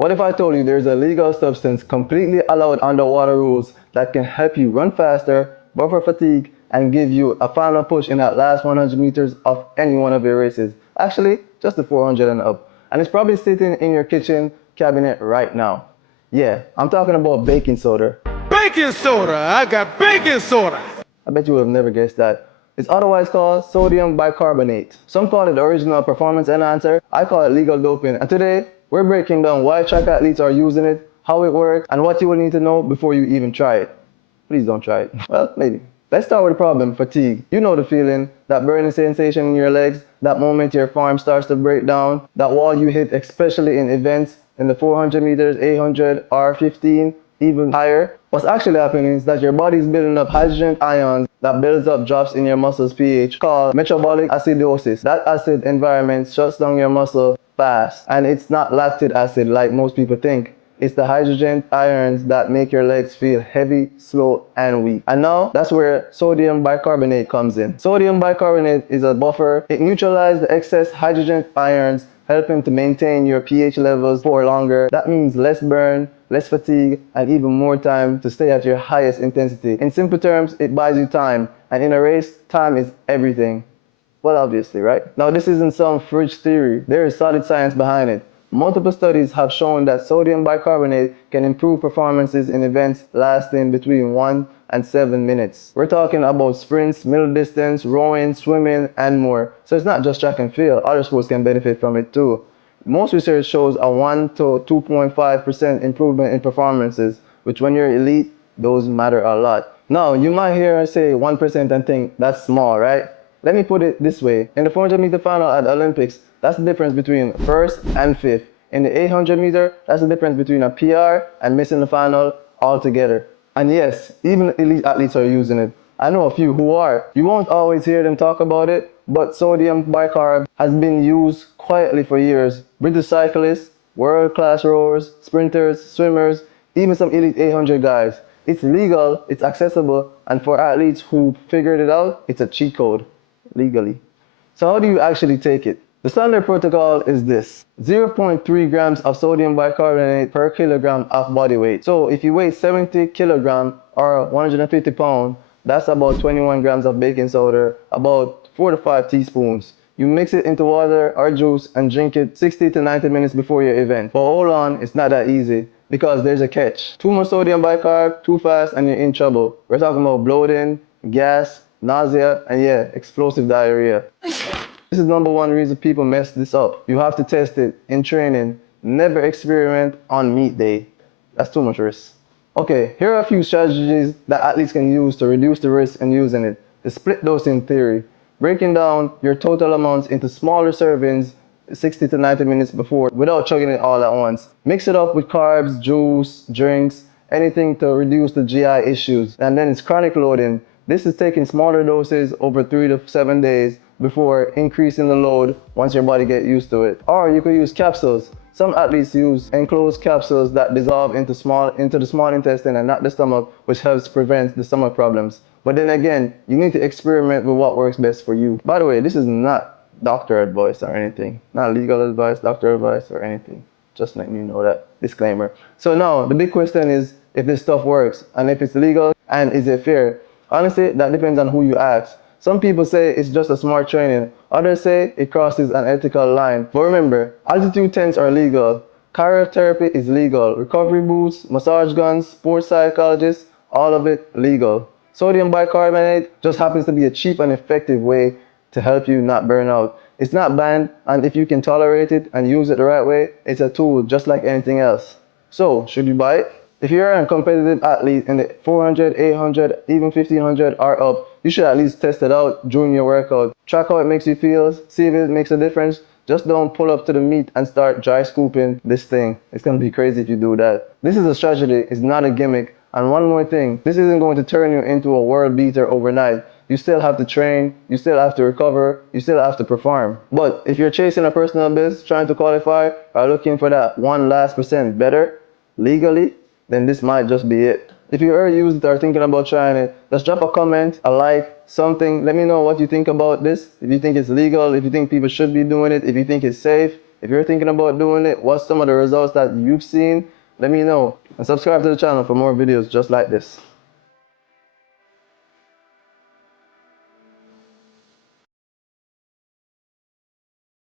What if I told you there's a legal substance completely allowed under water rules that can help you run faster, buffer fatigue, and give you a final push in that last 100 meters of any one of your races? Actually, just the 400 and up. And it's probably sitting in your kitchen cabinet right now. Yeah, I'm talking about baking soda. Baking soda! I got baking soda! I bet you would have never guessed that. It's otherwise called sodium bicarbonate. Some call it the original performance enhancer. I call it legal doping. And today, we're breaking down why track athletes are using it, how it works, and what you will need to know before you even try it. Please don't try it. Well, maybe. Let's start with the problem, fatigue. You know the feeling, that burning sensation in your legs, that moment your farm starts to break down, that wall you hit, especially in events in the 400 meters, 800, R15, even higher. What's actually happening is that your body is building up hydrogen ions that builds up drops in your muscle's pH called metabolic acidosis. That acid environment shuts down your muscle fast, and it's not lactic acid like most people think. It's the hydrogen ions that make your legs feel heavy, slow, and weak. And now, that's where sodium bicarbonate comes in. Sodium bicarbonate is a buffer. It neutralizes the excess hydrogen ions, helping to maintain your pH levels for longer. That means less burn, less fatigue, and even more time to stay at your highest intensity. In simple terms, it buys you time. And in a race, time is everything. Well, obviously, right? Now, this isn't some fridge theory. There is solid science behind it. Multiple studies have shown that sodium bicarbonate can improve performances in events lasting between 1 and 7 minutes. We're talking about sprints, middle distance, rowing, swimming, and more. So it's not just track and field. Other sports can benefit from it too. Most research shows a 1 to 2.5% improvement in performances, which when you're elite, those matter a lot. Now, you might hear us say 1% and think that's small, right? Let me put it this way. In the 400 meter final at the Olympics, that's the difference between first and fifth. In the 800 meter, that's the difference between a PR and missing the final altogether. And yes, even elite athletes are using it. I know a few who are. You won't always hear them talk about it, but sodium bicarb has been used quietly for years. British cyclists, world-class rowers, sprinters, swimmers, even some elite 800 guys. It's legal, it's accessible, and for athletes who figured it out, it's a cheat code legally. So how do you actually take it? The standard protocol is this: zero point 0.3 grams of sodium bicarbonate per kilogram of body weight. So if you weigh 70 kilogram or 150 pounds, that's about 21 grams of baking soda, about 4 to 5 teaspoons. You mix it into water or juice and drink it 60 to 90 minutes before your event. But hold on, it's not that easy because there's a catch. Too much sodium bicarb, too fast, and you're in trouble. We're talking about bloating, gas, nausea, and yeah, explosive diarrhea. This is number one reason people mess this up. You have to test it in training. Never experiment on meet day. That's too much risk. Okay, here are a few strategies that athletes can use to reduce the risk in using it. The split dosing theory. Breaking down your total amounts into smaller servings 60 to 90 minutes before without chugging it all at once. Mix it up with carbs, juice, drinks, anything to reduce the GI issues. And then it's chronic loading. This is taking smaller doses over 3 to 7 days before increasing the load once your body gets used to it. Or you could use capsules. Some athletes use enclosed capsules that dissolve into the small intestine and not the stomach, which helps prevent the stomach problems. But then again, you need to experiment with what works best for you. By the way, this is not doctor advice or anything. Not legal advice, doctor advice, or anything. Just letting you know that. Disclaimer. So now, the big question is if this stuff works and if it's legal and is it fair. Honestly, that depends on who you ask. Some people say it's just a smart training. Others say it crosses an ethical line. But remember, altitude tents are legal. Cryotherapy is legal. Recovery boots, massage guns, sports psychologists, all of it legal. Sodium bicarbonate just happens to be a cheap and effective way to help you not burn out. It's not banned, and if you can tolerate it and use it the right way, it's a tool just like anything else. So, should you buy it? If you're a competitive athlete in the 400, 800, even 1500 or up, you should at least test it out during your workout. Track how it makes you feel, see if it makes a difference. Just don't pull up to the meet and start dry scooping this thing. It's gonna be crazy if you do that. This is a strategy, it's not a gimmick. And one more thing, this isn't going to turn you into a world beater overnight. You still have to train, you still have to recover, you still have to perform. But if you're chasing a personal best, trying to qualify, or looking for that one last percent better, legally, then this might just be it. If you ever used it or thinking about trying it, just drop a comment, a like, something. Let me know what you think about this. If you think it's legal, if you think people should be doing it, if you think it's safe, If you're thinking about doing it, what's some of the results that you've seen? Let me know and subscribe to the channel for more videos just like this.